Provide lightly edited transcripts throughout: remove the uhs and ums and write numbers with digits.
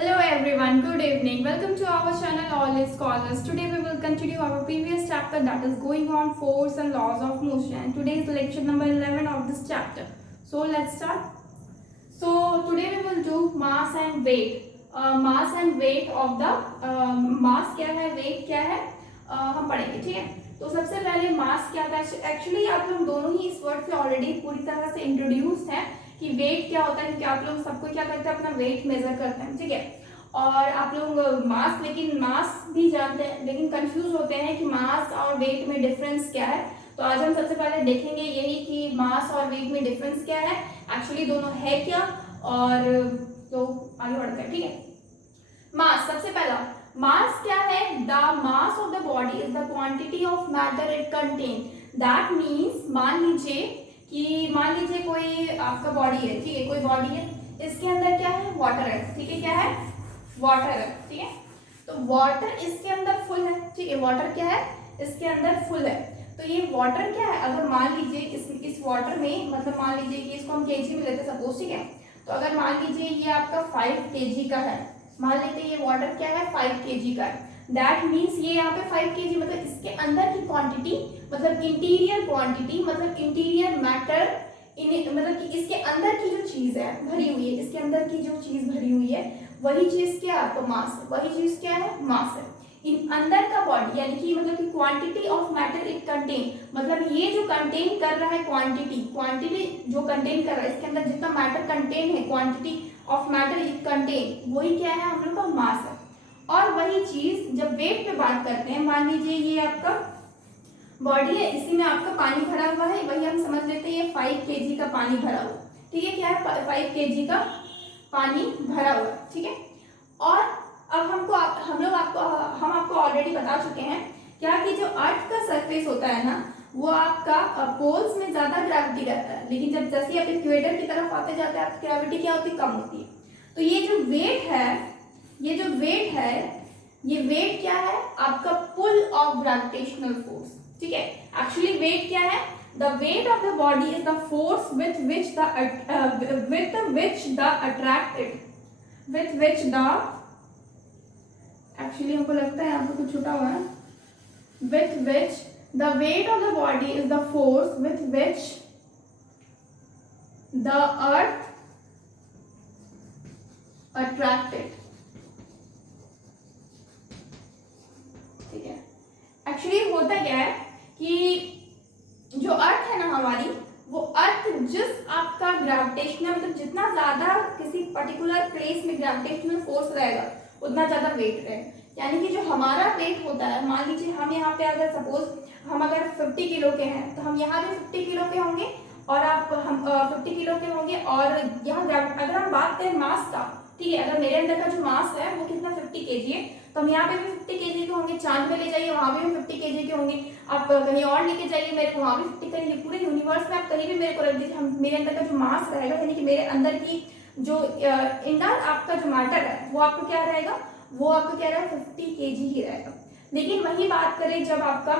Hello everyone, good evening. Welcome to our channel All is Scholars. Today we will continue our previous chapter that is going on force and laws of motion. And today is lecture number 11 of this chapter. So let's start. So today we will do mass and weight. Mass and weight of the mass क्या है, weight क्या है, हम पढ़ेंगे, ठीक है। तो सबसे पहले मास क्या था। एक्चुअली आप लोग दोनों ही इस वर्ड से ऑलरेडी पूरी तरह से इंट्रोड्यूस्ड हैं कि वेट क्या होता है, क्योंकि आप लोग सबको क्या करते हैं, अपना वेट मेजर करते हैं, ठीक है। और आप लोग मास, लेकिन मास भी जानते हैं लेकिन कंफ्यूज होते हैं कि मास और वेट में डिफरेंस क्या है। तो आज हम सबसे पहले देखेंगे यही कि मास और वेट में डिफरेंस क्या है, एक्चुअली दोनों है क्या, और तो आगे बढ़ते हैं, ठीक है। मास, सबसे पहला मास क्या है। The mass of the body is the quantity of matter it contain. That means मान लीजिए कोई आपका बॉडी है, ठीक है, कोई बॉडी है, इसके अंदर क्या है, वाटर है, ठीक है, क्या है, वाटर है, ठीक है। तो वाटर इसके अंदर फुल है, ठीक है, वाटर क्या है, इसके अंदर फुल है। तो ये वाटर क्या है, अगर मान लीजिए इस वाटर में, मतलब मान लीजिए कि इसको हम केजी में लेते सपोज, ठीक है। तो अगर मान लीजिए ये आपका 5 केजी का है, मान लेते हैं ये वाटर क्या है, 5 केजी का है। दैट मीन्स ये यहाँ पे 5 केजी, मतलब इसके अंदर की क्वांटिटी, मतलब इंटीरियर क्वांटिटी, मतलब इंटीरियर मैटर, मतलब कि इसके अंदर की जो चीज है भरी हुई है, इसके अंदर की जो चीज भरी हुई है वही चीज क्या है, आपका मास है, वही चीज क्या है, मास है। इन अंदर का बॉडी यानी कि मतलब कि quantity of matter it contain, मतलब ये जो कंटेन कर रहा है क्वांटिटी जो कंटेन कर रहा है, इसके अंदर जितना मैटर कंटेन है, quantity of matter it contain, वही क्या है, हम लोग का मास है। और वही चीज जब वेट पे बात करते हैं, मान लीजिए ये आपका बॉडी है, इसी में आपका पानी भरा हुआ है, वही हम समझ लेते हैं ये 5 केजी का पानी भरा हुआ, ठीक है, क्या है, 5 केजी का पानी भरा हुआ, ठीक है। और अब हम आपको ऑलरेडी बता चुके हैं क्या कि जो अर्थ का सरफेस होता है ना, वो आपका पोल्स में ज्यादा ग्रेविटी रहता है, लेकिन जब जैसे आप इक्वेटर की तरफ आते जाते हैं, आपकी ग्रेविटी क्या होती है, कम होती है। तो ये जो वेट है, ये वेट क्या है, आपका पुल ऑफ ग्रेविटेशनल फोर्स, ठीक है। एक्चुअली वेट क्या है, the weight of the body is the force with which the actually हमको लगता है यहाँ पे कुछ छूटा हुआ है, with which the weight of the body is the force with which the earth attracted, ठीक है। एक्चुअली होता क्या है कि जो अर्थ है ना हमारी, वो अर्थ जिस आपका ग्रेविटेशनल, मतलब जितना ज्यादा किसी पर्टिकुलर प्लेस में ग्रेविटेशनल फोर्स रहेगा उतना ज्यादा वेट रहेगा। यानी कि जो हमारा वेट होता है, मान लीजिए हम यहाँ पे अगर सपोज हम अगर 50 किलो के हैं, तो हम यहाँ पे 50 किलो के होंगे और हम 50 किलो के होंगे, और यहाँ अगर हम बात करें मास का, ठीक है, अगर मेरे अंदर का जो मास है वो कितना 50 केजी है, तो हम यहाँ पे भी 50 केजी के होंगे, चांद पे ले जाइए वहां पे भी 50 केजी के होंगे, आप कहीं और लेके जाइए मेरे को, वहां भी 50 करेंगे, पूरे यूनिवर्स में आप कहीं भी मेरे को रख दीजिए, हम मेरे अंदर का जो मास रहेगा, यानी कि मेरे अंदर की जो इंडर आपका जो मैटर है, वो आपको क्या रहेगा, वो आपको क्या रहेगा, 50 केजी ही रहेगा। लेकिन वही बात करें जब आपका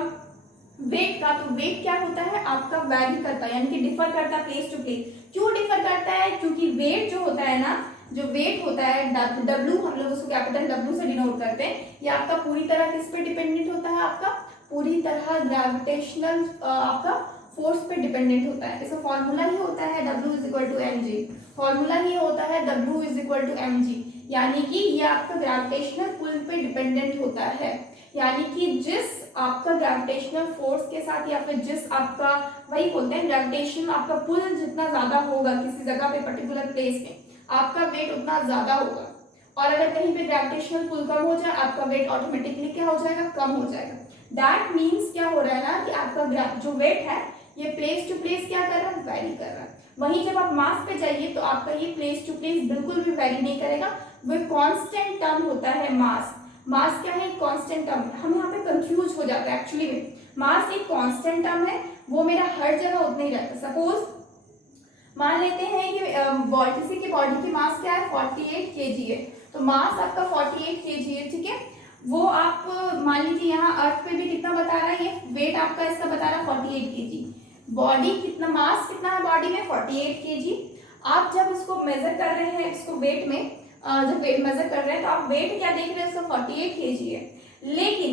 वेट का, तो वेट क्या होता है, आपका वैरी करता है, यानी कि डिफर करता है प्लेस टू प्लेस। क्यों डिफर करता है, क्योंकि वेट जो होता है ना, जो वेट होता है W, हम लोग उसको कैपिटल W से डिनोट करते हैं, ये आपका पूरी तरह किस पे डिपेंडेंट होता है, आपका पूरी तरह ग्रेविटेशनल आपका फोर्स पे डिपेंडेंट होता है। इसका फॉर्मूला ही होता है W is equal to mg, formula ही होता है W is equal to mg, यानी कि ये आपका ग्रेविटेशनल पुल पे डिपेंडेंट होता है। यानी कि जिस आपका ग्रेविटेशनल फोर्स के साथ, या फिर जिस आपका, वही बोलते हैं ग्रेविटेशन, आपका पुल जितना ज्यादा होगा किसी जगह पे पर्टिकुलर प्लेस में, आपका वेट उतना ज्यादा होगा। और अगर कहीं पे ग्रेविटेशनल पुल कम हो जाए, आपका वेट ऑटोमेटिकली क्या हो जाएगा, कम हो जाएगा। दैट मीन्स क्या हो रहा है ना कि आपका जो वेट है ये प्लेस टू प्लेस क्या कर रहा है, वेरी कर रहा है। वहीं जब आप मास पे जाइए तो आपका ये प्लेस टू प्लेस बिल्कुल भी वेरी नहीं करेगा, वो कांस्टेंट टर्म होता है मास। मास क्या है, कांस्टेंट टर्म। हम यहाँ पे कंफ्यूज हो जाते हैं, एक्चुअली में मास एक कांस्टेंट टर्म है, वो मेरा हर जगह उतना ही रहता है। सपोज मान लेते हैं कि किसी की बॉडी की मास क्या है, 48 केजी है, तो मास आपका 48 केजी है, ठीक है। वो आप मान लीजिए यहाँ अर्थ पे भी कितना बता रहा है, ये वेट आपका इसका बता रहा है 48 केजी। बॉडी कितना, मास कितना है बॉडी में, 48 केजी। आप जब इसको मेजर कर रहे हैं, इसको वेट में, जब वेट मेजर कर रहे हैं तो आप वेट क्या देख रहे हैं, उसका 48 kg है, लेकिन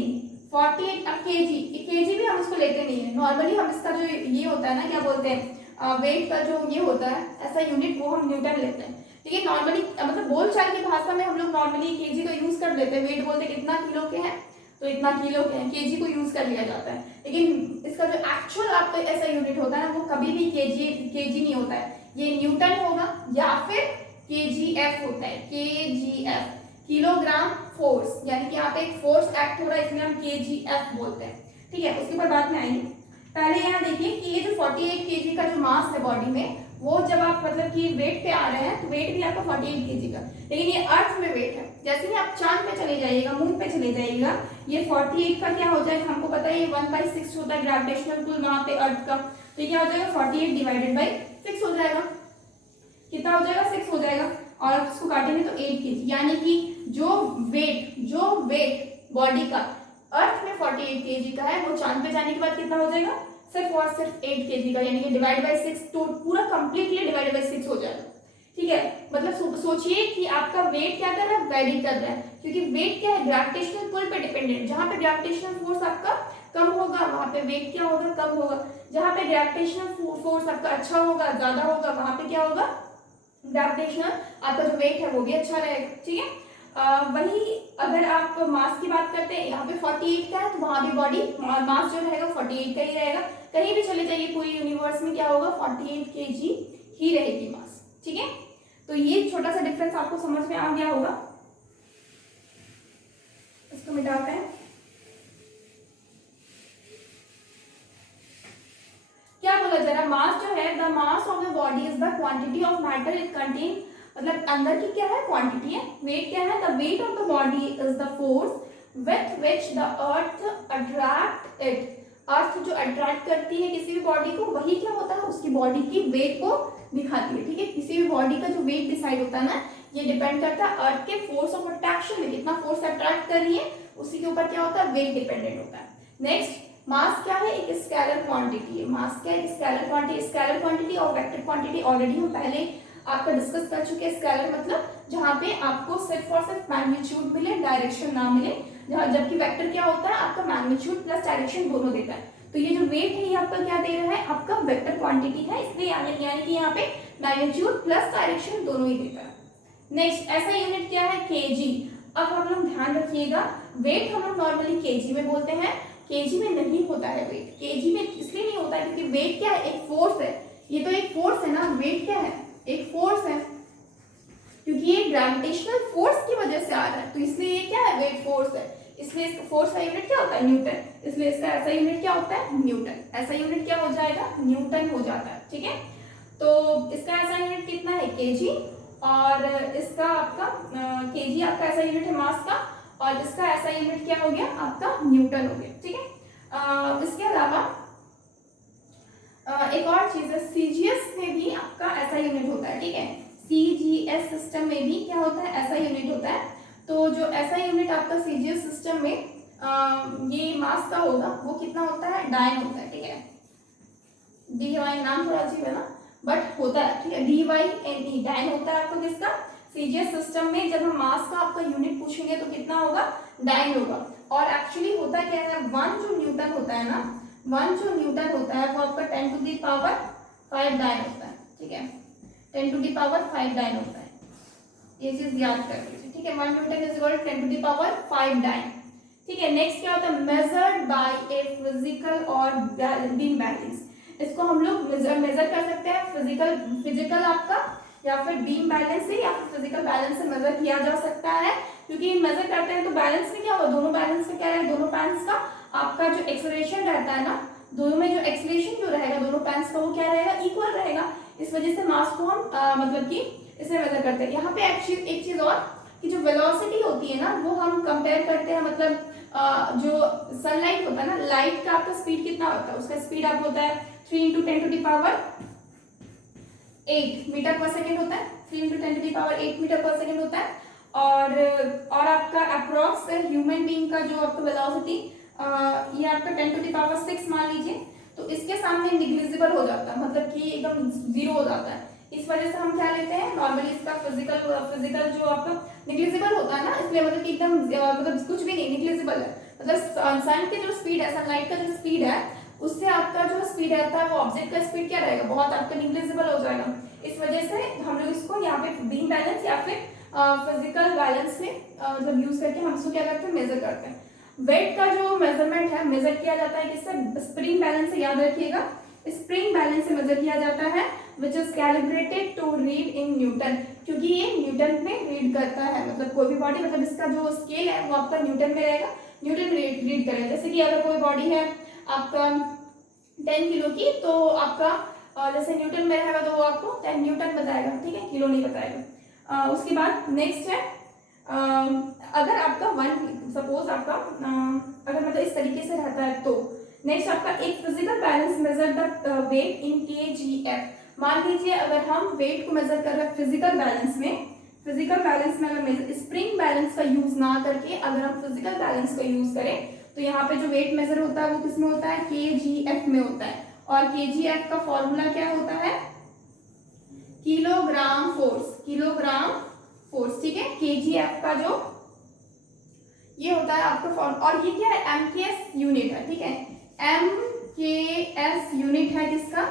48 अब केजी भी हम इसको लेते नहीं है। नॉर्मली हम इसका जो ये होता है ना, क्या बोलते हैं, वेट का जो ये होता है ऐसा यूनिट, वो हम न्यूटन लेते हैं। ठीक है, नॉर्मली मतलब बोलचाल की भाषा में हम लोग नॉर्मली केजी का यूज कर लेते हैं। वेट बोलते हैं कितना किलो के हैं, तो इतना किलो के हैं, केजी को यूज कर लिया जाता है। लेकिन इसका जो एक्चुअल आपका ऐसा यूनिट होता है ना, वो कभी भी केजी नहीं होता है, ये न्यूटन होगा या फिर केजीएफ होता है, केजीएफ, किलोग्राम फोर्स, यानी कि यहाँ पे एक फोर्स एक्ट हो रहा है, इसलिए हम केजीएफ बोलते हैं। ठीक है, उसके बाद बात में आएंगे। पहले यहाँ देखिए कि ये जो 48 केजी का जो मास है बॉडी में, वो जब आप मतलब कि वेट पे आ रहे हैं तो वेट भी आपका 48 केजी का, लेकिन ये अर्थ में वेट है। जैसे ही आप चांद पे चले जाइएगा, मून पे चले जाइएगा, ये 48 का क्या हो जाएगा, हमको पता है ये 1/6 होता है ग्रेविटेशनल पुल वहां पे अर्थ का, तो ये क्या हो जाएगा 48 डिवाइडेड बाई 6 हो जाएगा। कितना हो जाएगा, 6 हो जाएगा, और आप इसको काटेंगे तो 8 केजी, यानी कि जो वेट बॉडी का अर्थ में 48 केजी का है, वो चांद पे जाने के बाद कितना हो जाएगा, सिर्फ और सिर्फ 8 केजी का, यानी कि डिवाइड बाय 6, तो पूरा कंप्लीटली डिवाइड बाय 6 हो जाएगा। ठीक है, मतलब सोचिए कि आपका वेट क्या कर रहा है, वेरी कर रहा है, क्योंकि वेट क्या है, ग्रेविटेशनल पुल पे डिपेंडेंट। जहां पे ग्रेविटेशनल फोर्स आपका कम होगा, वहां पे वेट क्या होगा, कम होगा। जहां पे ग्रेविटेशनल फोर्स आपका अच्छा होगा, ज्यादा होगा, वहां पे क्या होगा, ग्रेविटेशनल आपका जो वेट है वो भी अच्छा रहेगा। ठीक है, वही अगर आप मास की बात करते हैं, यहाँ पे 48 का है, तो वहां भी बॉडी मास जो रहेगा 48 का ही रहेगा। कहीं भी चले जाइए पूरी यूनिवर्स में, क्या होगा, 48 केजी ही रहेगी मास। ठीक है, तो ये छोटा सा डिफरेंस आपको समझ में आ गया होगा। इसको मिटाते हैं। क्या बोला जरा, मास जो है, the mass of the body is the quantity of matter it contain, मतलब अंदर की क्या है, क्वांटिटी है। वेट क्या है, the weight of the body is the force with which the earth attract it. Earth जो अट्रैक्ट करती है किसी भी बॉडी को, वही क्या होता है, उसकी बॉडी की वेट को दिखाती है। ठीक है, किसी भी बॉडी का जो वेट डिसाइड होता है ना, ये डिपेंड करता है अर्थ के फोर्स ऑफ अट्रैक्शन में, कितना फोर्स अट्रैक्ट कर रही है, उसी के ऊपर क्या होता है, वेट डिपेंडेंट होता है। नेक्स्ट, मास क्या है, एक स्केलर क्वांटिटी है। मास क्या है, एक स्केलर क्वांटिटी। स्केलर क्वांटिटी और वेक्टर क्वांटिटी ऑलरेडी हम पहले आपका डिस्कस कर चुके हैं। स्केलर मतलब जहाँ पे आपको सिर्फ और सिर्फ मैग्नीट्यूड मिले, डायरेक्शन ना मिले, जबकि वेक्टर क्या होता है, आपका मैग्नीट्यूड प्लस डायरेक्शन दोनों देता है। तो ये जो वेट है, ये आपका क्या दे रहा है, आपका वेक्टर क्वांटिटी है, इसलिए यानी कि यहाँ पे मैग्नीट्यूड प्लस डायरेक्शन दोनों ही देता है। नेक्स्ट, ऐसा यूनिट क्या है, केजी। अब हम लोग ध्यान रखिएगा, वेट हम लोग नॉर्मली केजी में बोलते हैं, केजी में नहीं होता है वेट। केजी में इसलिए नहीं होता है क्योंकि वेट क्या है, एक फोर्स है। ये तो एक फोर्स है ना, वेट क्या है, एक फोर्स है, क्योंकि ये ग्रेविटेशनल फोर्स की वजह से आ रहा है, तो इसलिए ये क्या है, वेट फोर्स है। इसलिए इसका फोर्स का यूनिट क्या होता है, न्यूटन। इसलिए इसका ऐसा यूनिट क्या होता है, न्यूटन। ऐसा यूनिट क्या हो जाएगा, न्यूटन हो जाता है। ठीक है, तो इसका ऐसा यूनिट कितना है, केजी, और इसका आपका केजी आपका ऐसा यूनिट है मास का, और इसका ऐसा यूनिट क्या हो गया, आपका न्यूटन हो गया। ठीक है, इसके अलावा एक और चीज है, सीजीएस में भी आपका ऐसा यूनिट होता है। ठीक है, सीजीएस सिस्टम में भी क्या होता है, ऐसा यूनिट होता है। तो जो ऐसा यूनिट आपका सीजीएस सिस्टम में ये मास का होगा, वो कितना होता है, डायन होता है। ठीक है, डीवाई नाम थोड़ा अजीब है ना, बट होता है। ठीक है, DYNE डायन होता है आपको किसका, सीजीएस सिस्टम में। जब हम मास का आपका यूनिट पूछेंगे तो कितना होगा, डायन होगा। और एक्चुअली होता क्या है, 1 जो न्यूटन होता है ना, 1 जो न्यूटन होता है वो आपका 10 टू द पावर 5 डायन होता है। ठीक है, 10 टू द पावर 5 डायन होता है, ये चीज याद कर लीजिए। ठीक है, 1 newton is equal to 10 to the power 5 dyne. ठीक है, नेक्स्ट क्या होता है, मेजर्ड बाय ए फिजिकल और बीम बैलेंस। इसको हम लोग मेजर कर सकते हैं फिजिकल आपका, या फिर बीम बैलेंस से, या फिर फिजिकल बैलेंस से मेजर किया जा सकता है। क्योंकि मेजर करते हैं तो बैलेंस में क्या होगा, दोनों बैलेंस में क्या है, दोनों पैंस का आपका जो एक्सेलरेशन रहता है ना, दोनों में जो एक्सेलरेशन जो रहेगा दोनों पैंस का, वो क्या रहेगा, इक्वल रहेगा। इस वजह से मास को हम मतलब कि इसे मेजर करते हैं। यहाँ पे एक चीज और, कि जो वेलोसिटी होती है ना, वो हम कंपेयर करते हैं, मतलब जो सनलाइट होता है ना, लाइट का आपका स्पीड कितना होता है, उसका स्पीड आप होता है 3 × 10 टू द पावर 8 मीटर पर सेकेंड होता है, 3 × 10 टू द पावर 8 मीटर पर सेकेंड होता है। और आपका अप्रॉक्स ह्यूमन बीइंग का जो आपका वेलोसिटी, ये आपका 10 टू द पावर 6 मान लीजिए, तो इसके सामने निग्लिजिबल हो जाता है, मतलब कि एकदम जीरो हो जाता है। इस वजह से हम क्या लेते हैं, नॉर्मली इसका फिजिकल जो आपका निग्लिजिबल होता है ना, इसलिए मतलब कि एकदम मतलब कुछ भी नहीं, निग्लिजिबल है, मतलब सन की जो स्पीड है, सनलाइट का जो स्पीड है, उससे आपका जो स्पीड रहता है वो ऑब्जेक्ट का स्पीड क्या रहेगा, बहुत आपका निग्लिजिबल हो जाएगा। इस वजह से हम लोग इसको यहाँ पे बीम बैलेंस या फिर फिजिकल बैलेंस में जब यूज करके हम इसको क्या करते हैं, मेजर करते हैं। वेट का जो मेजरमेंट है, मेजर किया जाता है किससे, स्प्रिंग बैलेंस से, याद रखिएगा, स्प्रिंग बैलेंस से मेजर किया जाता है, which is calibrated to read in newton, क्योंकि ये न्यूटन में रीड करता है, मतलब कोई भी बॉडी, मतलब इसका जो स्केल है वो आपका न्यूटन में रहेगा, न्यूटन रीड करेगा। जैसे कि अगर कोई बॉडी है आपका 10 किलो की, तो आपका जैसे न्यूटन में रहेगा तो वो आपको 10 न्यूटन बताएगा, ठीक है, किलो नहीं बताएगा। उसके बाद नेक्स्ट है, अगर आपका सपोज आपका अगर मतलब इस तरीके से रहता है, तो नेक्स्ट आपका एक physical balance measure the weight in kgf। मान लीजिए अगर हम वेट को मेजर कर रहे हैं फिजिकल बैलेंस में अगर स्प्रिंग बैलेंस का यूज ना करके अगर हम फिजिकल बैलेंस का यूज करें, तो यहाँ पे जो वेट मेजर होता है वो किस में होता है, kgf में होता है। और kgf का फॉर्मूला क्या होता है, किलोग्राम फोर्स, ठीक है। kgf का जो ये होता है आपका फॉर्म, और ये क्या है, mks यूनिट है, ठीक है, mks यूनिट है किसका,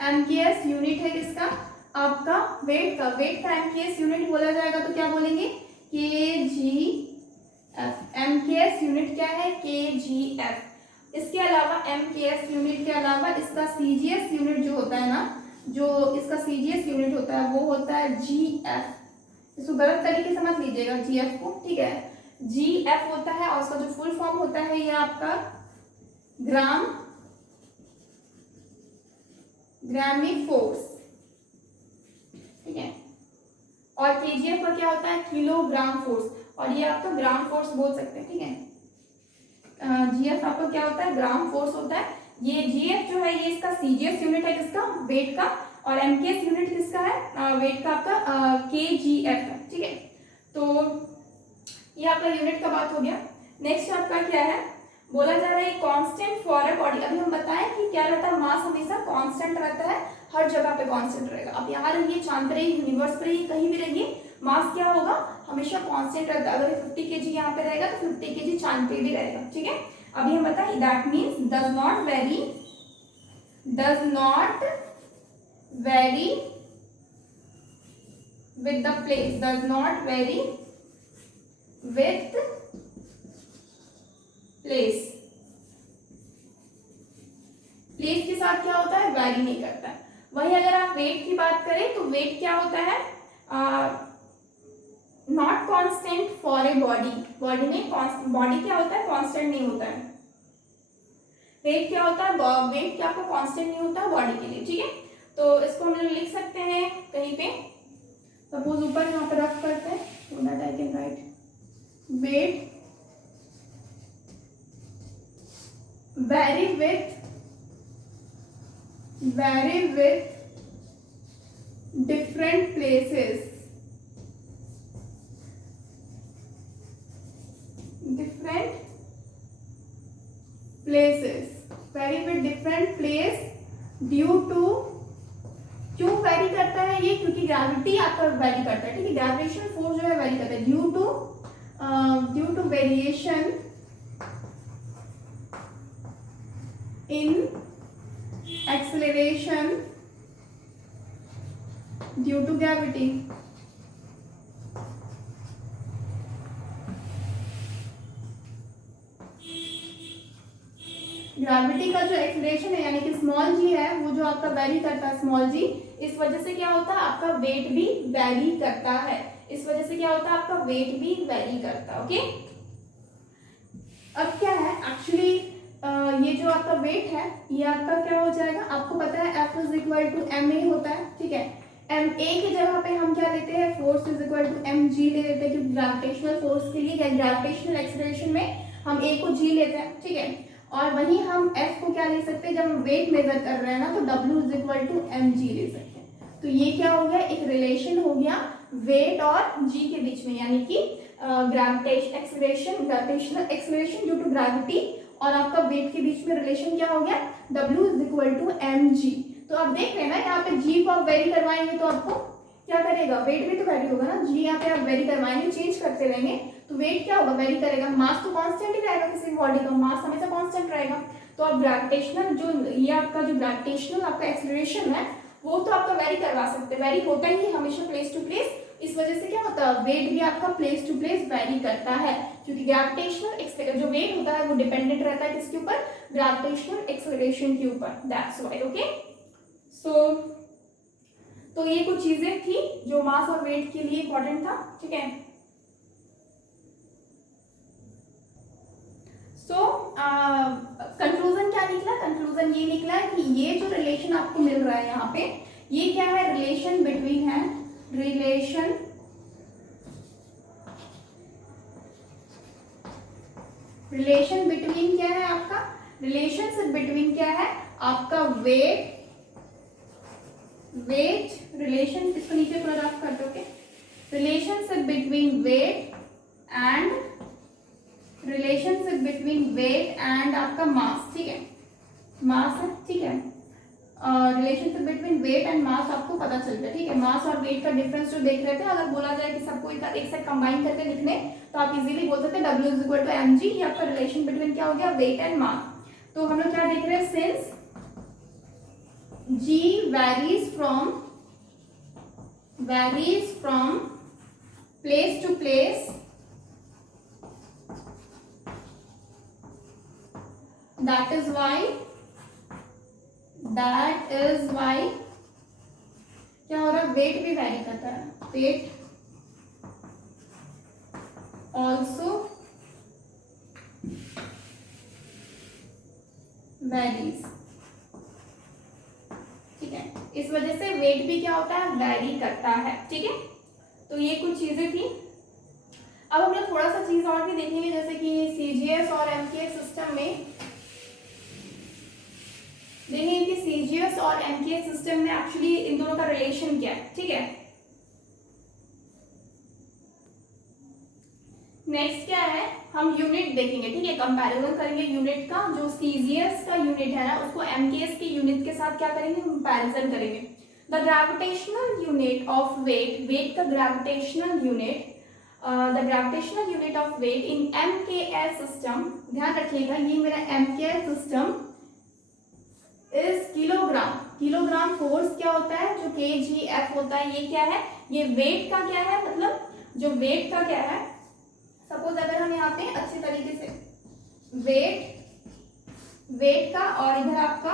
mks यूनिट है किसका, आपका वेट का mks यूनिट बोला जाएगा तो क्या बोलेंगे, kgf। mks यूनिट क्या है, kgf। इसके अलावा mks यूनिट के अलावा इसका cgs यूनिट जो होता है ना, जो इसका cgs यूनिट होता है वो होता है gf। इसको गलत तरीके से मत लीजिएगा gf को, ठीक है, gf होता है, और उसका जो फुल फॉर्म होता है ये आपका ग्रामिक फोर्स, ठीक है। और kgf का क्या होता है, किलोग्राम फोर्स, और ये आपका ग्राम फोर्स बोल सकते हैं, ठीक है। gf आपका क्या होता है, ग्राम फोर्स होता है। ये gf जो है ये इसका cgs यूनिट है किसका, वेट का, और mks यूनिट किसका है, वेट का आपका kgf है, ठीक है। तो ये आपका यूनिट का बात हो गया। नेक्स्ट आपका क्या है, बोला जा रहा है कांस्टेंट फॉर अ बॉडी। अभी हम बताएं कि क्या रहता है, मास हमेशा कांस्टेंट रहता है, हर जगह पे कांस्टेंट रहेगा। अब यहाँ रहिए, चांद पे रहिए, यूनिवर्स पे रहिए, कहीं भी रहिए, मास क्या होगा, हमेशा कांस्टेंट रहता है। अगर 50 kg यहाँ पे रहेगा तो 50 kg चांद पे भी रहेगा, ठीक है। अभी हम बताएं, that means does not very with the place, does not vary with place। Place के साथ क्या होता है, वैरी नहीं करता है। वहीं अगर आप वेट की बात करें तो वेट क्या होता है, not constant for a body. Body क्या होता है, कांस्टेंट नहीं होता है। वेट क्या होता है, वेट क्या आपका कांस्टेंट नहीं होता है बॉडी के लिए, ठीक है। तो इसको हम लोग लिख सकते हैं कहीं पे, सपोज ऊपर यहाँ पर रफ करते हैं, so that I can write weight vary with different places, vary with different place due to, क्यों वैरी करता है ये, क्योंकि ग्रेविटी आपका वैरी करता है, ठीक है, ग्रेविटेशनल फोर्स जो है वैरी करता है due to variation in acceleration due to gravity. Gravity का जो एक्सेलरेशन है यानी कि स्मॉल जी है, वो जो आपका वेरी करता है, स्मॉल जी, इस वजह से क्या होता है, आपका वेट भी वेरी करता है। इस वजह से क्या होता है, आपका वेट भी वेरी करता है, ओके। अब क्या है एक्चुअली, ये जो आपका वेट है ये आपका क्या हो जाएगा, आपको पता है F is equal to ma होता है, ठीक है। ma की जगह पे हम क्या लेते हैं, force is equal to mg ले लेते हैं, क्योंकि ग्रेविटेशनल फोर्स के लिए या ग्रेविटेशनल एक्सेलरेशन में हम a को g लेते हैं, ठीक है। और वहीं हम F को क्या ले सकते हैं, जब हम वेट मेजर कर रहे हैं ना, तो W is equal to mg ले सकते हैं। तो ये क्या हो गया, एक रिलेशन हो गया वेट और g के बीच में, यानी कि gravitational acceleration due to gravity और आपका वेट के बीच में रिलेशन क्या हो गया, W is equal to mg। तो आप देख रहे हैं ना यहाँ पे जी को आप वेरी करवाएंगे तो आपको क्या करेगा, वेट भी तो वेरी होगा ना, जी यहाँ पे आप वेरी करवाएंगे, चेंज करते रहेंगे तो वेट क्या होगा, वेरी करेगा। मास तो कांस्टेंट ही रहेगा, किसी बॉडी का मास हमेशा कांस्टेंट रहेगा। तो आप ग्रेविटेशनल जो ये आपका जो ग्रेविटेशनल आपका एक्सेलरेशन है वो तो आपका वेरी करवा सकते हैं, वेरी होता ही हमेशा प्लेस टू प्लेस। इस वजह से क्या होता है, वेट भी आपका प्लेस टू प्लेस वेरी करता है, क्योंकि ग्रेविटेशनल जो वेट होता है वो डिपेंडेंट रहता है किसके ऊपर, ग्रेविटेशनल एक्सेलरेशन के ऊपर। That's why. ओके, सो तो ये कुछ चीजें थी जो मास और वेट के लिए इंपॉर्टेंट था। ठीक है, सो कंक्लूजन क्या निकला, कंक्लूजन ये निकला है कि ये जो रिलेशन आपको मिल रहा है यहाँ पे, ये क्या है, रिलेशन बिटवीन है, रिलेशन बिटवीन क्या है आपका, रिलेशनशिप बिटवीन क्या है आपका वेट रिलेशन, इसको नीचे थोड़ा रफ कर दोगे, रिलेशनशिप बिटवीन वेट एंड आपका मास। ठीक है, मास है, ठीक है, relationship between weight and mass आपको पता चलता है। ठीक है, मास और वेट का डिफरेंस जो देख रहे थे, अगर बोला जाए कि सबको एक साथ कंबाइन करके लिखने तो आप इजीली बोल सकते हैं W is equal to mg, ये आपका रिलेशन बिटवीन क्या हो गया, वेट एंड मास। तो हम लोग क्या देख रहे हैं, since G varies from place to place, that is why क्या हो रहा है, वेट भी वैरी करता है, वेट ऑल्सो वैरीज। ठीक है, इस वजह से वेट भी क्या होता है, वैरी करता है। ठीक है, तो ये कुछ चीजें थी। अब हम लोग थोड़ा सा चीज और भी देखेंगे, जैसे कि सीजीएस और एमकेएस सिस्टम में देखेंगे कि सीजीएस और एमकेएस सिस्टम में एक्चुअली इन दोनों का रिलेशन क्या है। ठीक है, नेक्स्ट क्या है, हम यूनिट देखेंगे। ठीक है, कंपैरिजन करेंगे यूनिट का, जो सीजीएस का यूनिट है ना उसको एमकेएस के यूनिट के साथ क्या करेंगे, कंपैरिजन करेंगे। The gravitational unit of weight का gravitational unit of weight in MKS system, ध्यान रखिएगा ये मेरा MKS system is kilogram force क्या होता है, जो केजीएफ होता है, ये क्या है, ये वेट का क्या है, मतलब जो वेट का क्या है, सपोज अगर हम यहाँ पे अच्छे तरीके से वेट का और इधर आपका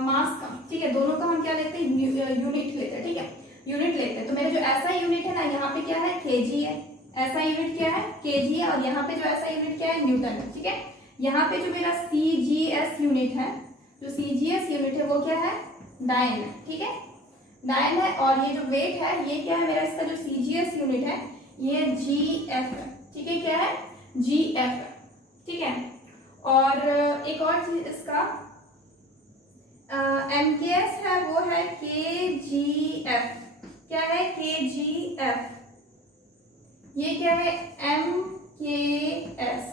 मास का, ठीक है, दोनों का हम क्या लेते हैं, यूनिट लेते हैं। ठीक है, यूनिट लेते हैं। तो मेरा जो ऐसा यूनिट है ना, यहाँ पे क्या है, केजी है, ऐसा यूनिट क्या है, केजी है, और यहाँ पे जो ऐसा यूनिट क्या है, न्यूटन है। ठीक है, यहाँ पे जो मेरा सीजीएस यूनिट है, जो सीजीएस यूनिट है वो क्या है, डायन है। ठीक है, डायन है, और ये जो वेट है ये क्या है मेरा, इसका जो सीजीएस यूनिट है ये जीएफ है। ठीक है, क्या है, जीएफ है। ठीक है, और एक और चीज इसका एमकेएस है वो है केजीएफ, क्या है, केजीएफ, ये क्या है, एमकेएस।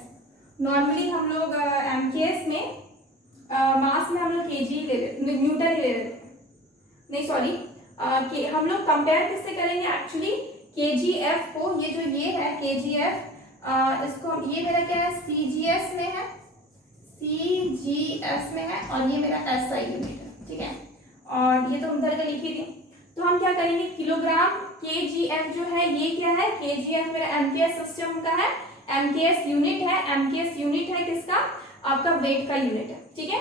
नॉर्मली हम लोग एमकेएस में मास में हम लोग केजी ले लेते, न्यूटन ही ले लेते, नहीं सॉरी, हम लोग कंपेयर किससे करेंगे, एक्चुअली केजीएफ को, ये जो ये है केजीएफ, इसको ये मेरा क्या है, सीजीएस में है, सीजीएस में है, और ये मेरा एसआई यूनिट है। ठीक है, और ये तो हम इधर का लिख ही दिए। तो हम क्या करेंगे, किलोग्राम केजीएफ जो है ये क्या है, केजीएफ मेरा एमकेएस सिस्टम का है, एमकेएस यूनिट है, एमकेएस यूनिट है किसका, आपका वेट का यूनिट है। ठीक है,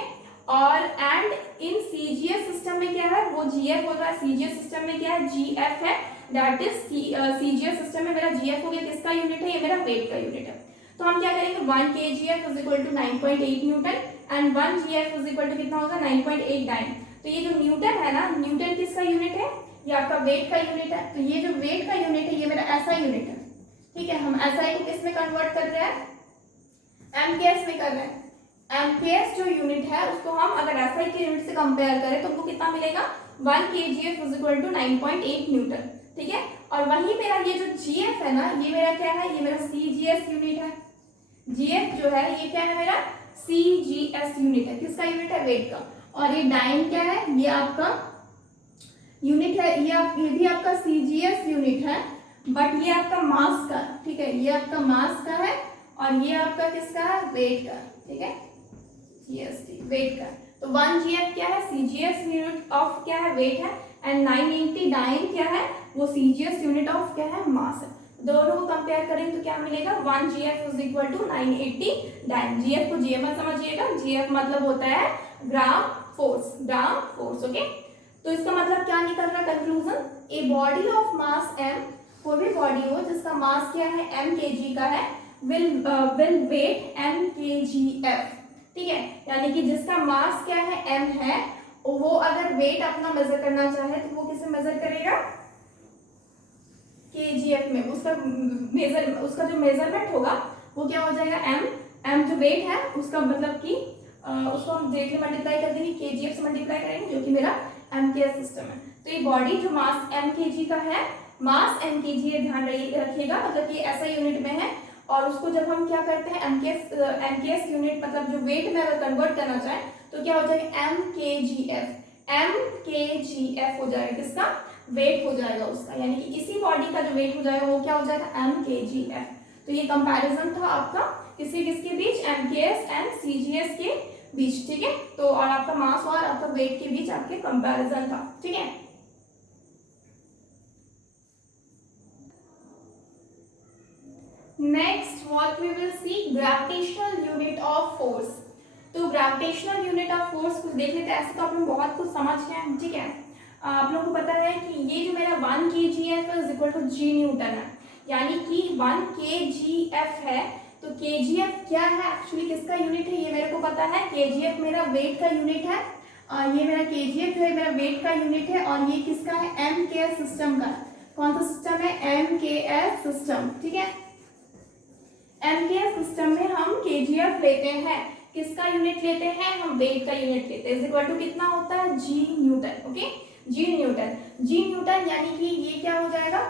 और एंड इन सीजीएस सिस्टम में क्या है, वो जीएफ हो रहा है, सीजीएस सिस्टम में क्या है, जीएफ है, दैट इज सीजीएस सिस्टम में मेरा जीएफ हो गया, किसका यूनिट है, ये मेरा वेट का यूनिट है। तो हम क्या करेंगे, 1 kgf is equal to 9.8 newton and 1 gf is equal to कितना होगा, 9.89। तो ये जो न्यूटन है ना, न्यूटन किसका यूनिट है, ये आपका वेट का यूनिट है। तो ये जो वेट का यूनिट है ये मेरा ऐसा यूनिट है। ठीक है, हम एसआई को किस में कन्वर्ट कर रहे हैं, एमकेएस में कर रहे हैं। एमकेएस जो यूनिट है उसको हम अगर एसआई के यूनिट से कंपेयर करें तो हमको कितना मिलेगा, 1 kgf is equal to 9.8 newton. ठीक है, और वही मेरा ये जो जीएफ है ना, ये मेरा क्या है, ये मेरा सीजीएस यूनिट है। जीएफ जो है ये क्या है, मेरा सीजीएस यूनिट है, किसका यूनिट है, वेट का। और ये डाइन क्या है, ये आपका यूनिट है, ये भी आपका सीजीएस यूनिट है, बट ये आपका मास का, ठीक है, ये आपका मास का है और ये आपका किसका है, वेट का, ठीक है, जीएसटी वेट का। तो 1 जीएफ क्या है, सीजीएस यूनिट ऑफ क्या है, वेट है, एंड 980 डाइन क्या है, वो सीजीएस यूनिट ऑफ क्या है, मास है। दोनों को कंपेयर करें तो क्या मिलेगा, 1 GF is equal to 980 dyne. GF को जीएफ मत समझिएगा, जीएफ मतलब होता है gram force, gram force, okay. तो इसका मतलब क्या निकल रहा है conclusion, a body of mass m, कोई भी बॉडी हो जिसका मास क्या है m kg का है, विल वेट m kgf, ठीक है, यानी कि जिसका मास क्या है m है, वो अगर वेट अपना मेजर करना चाहे तो वो किसे मेजर करेगा, kgf में। उसका जो मेजरमेंट होगा वो क्या हो जाएगा, m जो वेट है उसका मतलब कि उसको हम डायरेक्टली मल्टीप्लाई कर देंगे, kgf से मल्टीप्लाई करेंगे, जो कि मेरा mks सिस्टम है। तो ये बॉडी जो मास m kg का है, मास m kg, ध्यान रखिएगा, मतलब कि ऐसा यूनिट में है, और उसको जब हम क्या करते हैं mks यूनिट, मतलब जो वेट में अगर कन्वर्ट करना चाहे तो क्या हो जाएगा, mkgf हो जाएगा, किसका, वेट हो जाएगा उसका, यानी कि इसी बॉडी का जो वेट हो जाएगा वो क्या हो जाएगा, mkgf। तो ये कंपैरिजन था आपका किसके बीच, mks एंड cgs के बीच, ठीक है। तो और आपका मास और आपका वेट के बीच आपके कंपैरिजन था, ठीक है। Next what we will see, gravitational unit of force. तो ग्रेविटेशनल यूनिट ऑफ फोर्स कुछ देख लेते हैं, ऐसे तो आप लोग बहुत कुछ समझ गए हैं, ठीक है। आप लोगों को पता है कि ये जो मेरा 1 kgf is equal to g newton है, यानी कि 1 kgf है, तो kgf क्या है एक्चुअली, किसका यूनिट है, ये मेरे को पता है, kgf मेरा वेट का यूनिट है, ये मेरा kgf जो है मेरा वेट का यूनिट है, और ये किसका है, mks सिस्टम का। कौन सा सिस्टम है, mks सिस्टम, ठीक है। mks सिस्टम में हम kgf लेते हैं, किसका यूनिट लेते हैं, हम वेट का यूनिट लेते हैं, इज इक्वल टू कितना होता है, g newton, okay, g newton, यानी कि ये क्या हो जाएगा,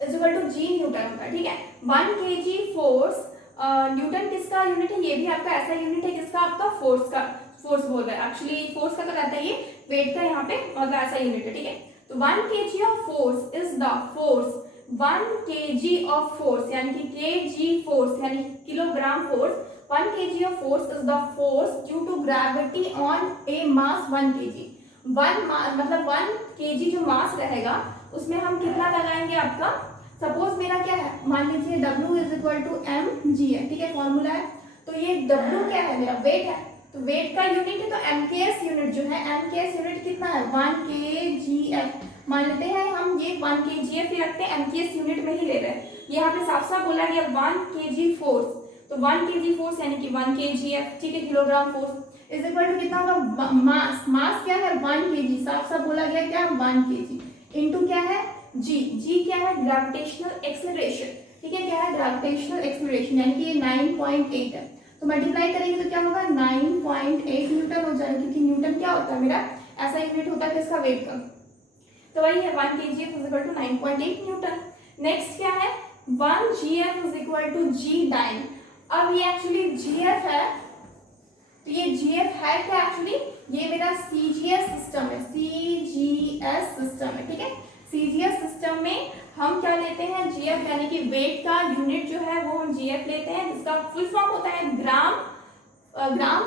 is equal to g newton होता है, ठीक है। 1 kg फोर्स, न्यूटन किसका यूनिट है, ये भी आपका ऐसा यूनिट है किसका, आपका फोर्स बोल रहा है, एक्चुअली फोर्स का रहता है, ये वेट का यहाँ पे मतलब ऐसा यूनिट है, ठीक है। तो 1 kg of force is the force, 1 kg of force यानी कि kg फोर्स यानी kilogram force, 1 kg of force is the force due to gravity on a mass 1 kg। मतलब 1 kg जो मास रहेगा उसमें हम कितना लगाएंगे आपका, सपोज मेरा क्या है, मान लीजिए W is equal to mg है, ठीक है, फॉर्मूला है। तो ये W क्या है, मेरा वेट है, तो वेट का यूनिट है, तो mks यूनिट जो है, mks यूनिट कितना है, 1 kgf। मान लेते हैं हम ये 1 kgf ही रखते हैं, mks यूनिट में ही ले रहे हैं, यहाँ पे साफ साफ बोला गया 1 kg फोर्स, तो 1 kg फोर्स यानी कि 1 kgf, ठीक है, kilogram force is equal to कितना होगा, मास क्या है 1 kg, साफ साफ बोला गया क्या, 1 kg इनटू क्या है, g क्या है, ग्रेविटेशनल एक्सेलरेशन, ठीक है, क्या है, ग्रेविटेशनल एक्सेलरेशन, यानी कि ये 9.8 है, तो मल्टीप्लाई करेंगे तो क्या होगा, 9.8 न्यूटन हो जाएगा, क्योंकि न्यूटन क्या होता है, मेरा ऐसा यूनिट होता है किसका, वेट का। तो वही है 1 kgf is equal to 9.8 newton. Next क्या है, 1 gf is equal to g dyne. अब ये एक्चुअली gf है, तो ये gf है क्या एक्चुअली, ये मेरा cgs सिस्टम है, cgs सिस्टम है, ठीक है। cgs सिस्टम में हम क्या लेते हैं, gf यानी कि वेट का यूनिट जो है वो हम gf लेते हैं, जिसका फुल फॉर्म होता है ग्राम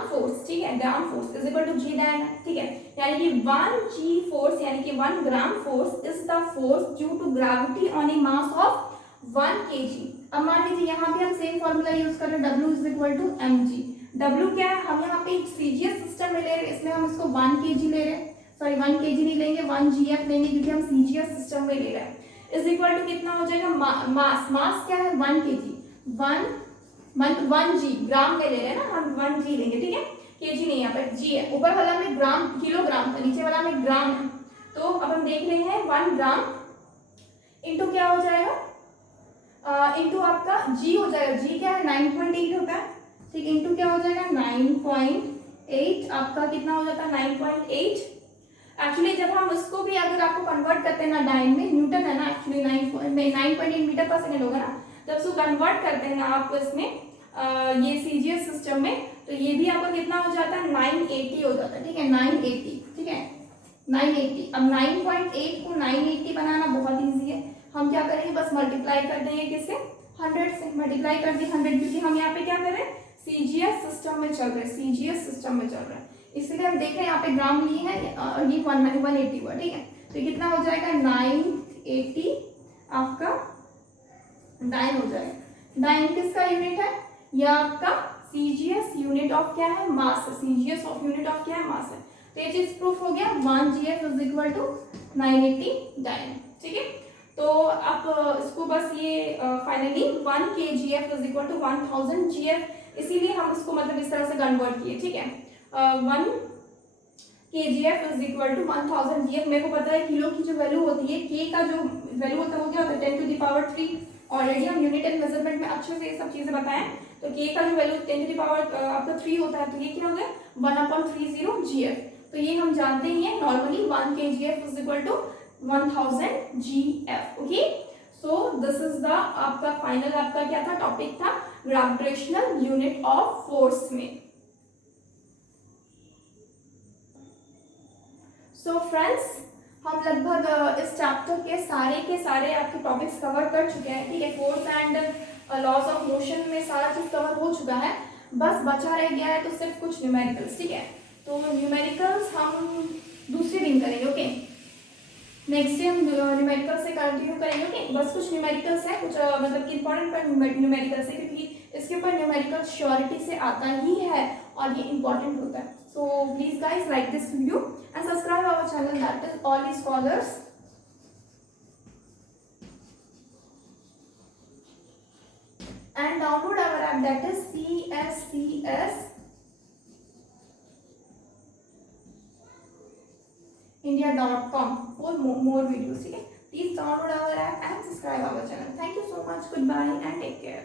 फोर्स, ठीक है, gram force is equal to g dyne, ठीक है, यानी कि 1 g फोर्स यानी कि 1 gram force is the force due to gravity on a mass of 1 kg। अब मान लीजिए यहाँ पे हम सेम फॉर्मूला यूज कर रहे हैं, W is equal to mg। W क्या है, हम यहाँ पे cgs सिस्टम में ले रहे हैं, इसमें हम इसको 1 kg ले रहे हैं, सॉरी 1 kg नहीं लेंगे, 1 gf लेंगे, क्योंकि हम cgs सिस्टम में ले रहे हैं, इज इक्वल टू कितना हो जाएगा, मास क्या है 1 kg, 1 g ग्राम में ले रहे हैं ना हम, 1 g लेंगे, ठीक है, kg नहीं, यहाँ पर g है, ऊपर वाला में ग्राम किलोग्राम था, नीचे वाला में ग्राम है। तो अब हम देख रहे हैं 1 ग्राम इंटू क्या हो जाएगा, इंटू आपका g हो जाएगा, g क्या है 9.8 होता है, ठीक, इंटू क्या हो जाएगा 9.8, आपका कितना हो जाता है 9.8। एक्चुअली जब हम उसको भी अगर आपको कन्वर्ट करते हैं ना डाइन में, न्यूटन है ना एक्चुअली, 9.8 मीटर पर सेकेंड होगा ना, जब उसको कन्वर्ट करते हैं ना आप इसमें ये cgs सिस्टम में, तो ये भी आपका कितना हो जाता है 980 हो जाता है, ठीक है, 980, ठीक है, 980। अब 9.8 को 980 बनाना बहुत इजी है। हम क्या करेंगे, बस मल्टीप्लाई कर देंगे किससे, 100 से। मल्टीप्लाई कर दी 100, क्योंकि हम यहाँ पे क्या कर रहे हैं, सीजीएस सिस्टम में चल रहे हैं, सीजीएस सिस्टम में चल रहे हैं, इसलिए हम देख रहे हैं यहाँ पे ग्राम लिए हैं, ये 180 हुआ, ठीक है। तो कितना हो जाएगा, 980 आपका डाइन हो जाएगा। डाइन किसका यूनिट है, यह आपका सीजीएस यूनिट ऑफ क्या है, मास है। सीजीएस ऑफ यूनिट ऑफ क्या है, मास है। तो ये चीज प्रूफ हो गया, 1 GF is equal to 980 dyne, ठीक है। तो आप इसको बस ये finally 1 kgf is equal to 1000 GF, इसीलिए हम इसको मतलब इस तरह से कन्वर्ट किए, ठीक है। 1 kgf is equal to 1000 GF। मेरे को पता है किलो की जो वैल्यू होती है, k का जो वैल्यू होता है वो क्या होता है, 10 टू द पावर 3। ऑलरेडी हम यूनिट एंड मेजरमेंट में अच्छे से ये सब चीजें बताएं। तो k का जो वैल्यू 10 टू द पावर आपका 3 होता है, तो ये क्या हो गया, 1/30 GF। तो ये हम जानते ही हैं normally 1 kgf is equal to 1000 GF। Okay, so this is the आपका फाइनल, आपका क्या था, टॉपिक था ग्रेविटेशनल यूनिट ऑफ फोर्स में। सो फ्रेंड्स, हम लगभग इस चैप्टर के सारे आपके टॉपिक्स कवर कर चुके हैं, ठीक है। Force and laws of motion में सारा चीज कवर हो चुका है, बस बचा रह गया है तो सिर्फ कुछ न्यूमेरिकल्स, ठीक है। तो न्यूमेरिकल्स हम दूसरे दिन करेंगे, ओके। नेक्स्ट डे हम न्यूमेरिकल से कंटिन्यू करेंगे, ओके। बस कुछ न्यूमेरिकल्स है, कुछ मतलब इंपॉर्टेंट पर न्यूमेरिकल्स है, क्योंकि इसके ऊपर न्यूमेरिकल श्योरिटी से आता ही है और ये इंपॉर्टेंट होता है। So please guys like this video and subscribe our channel, that is all scholars. And download our app, that is CSCS India.com for more videos, ठीक है। Please download our app and subscribe our channel. Thank you so much. Goodbye and take care.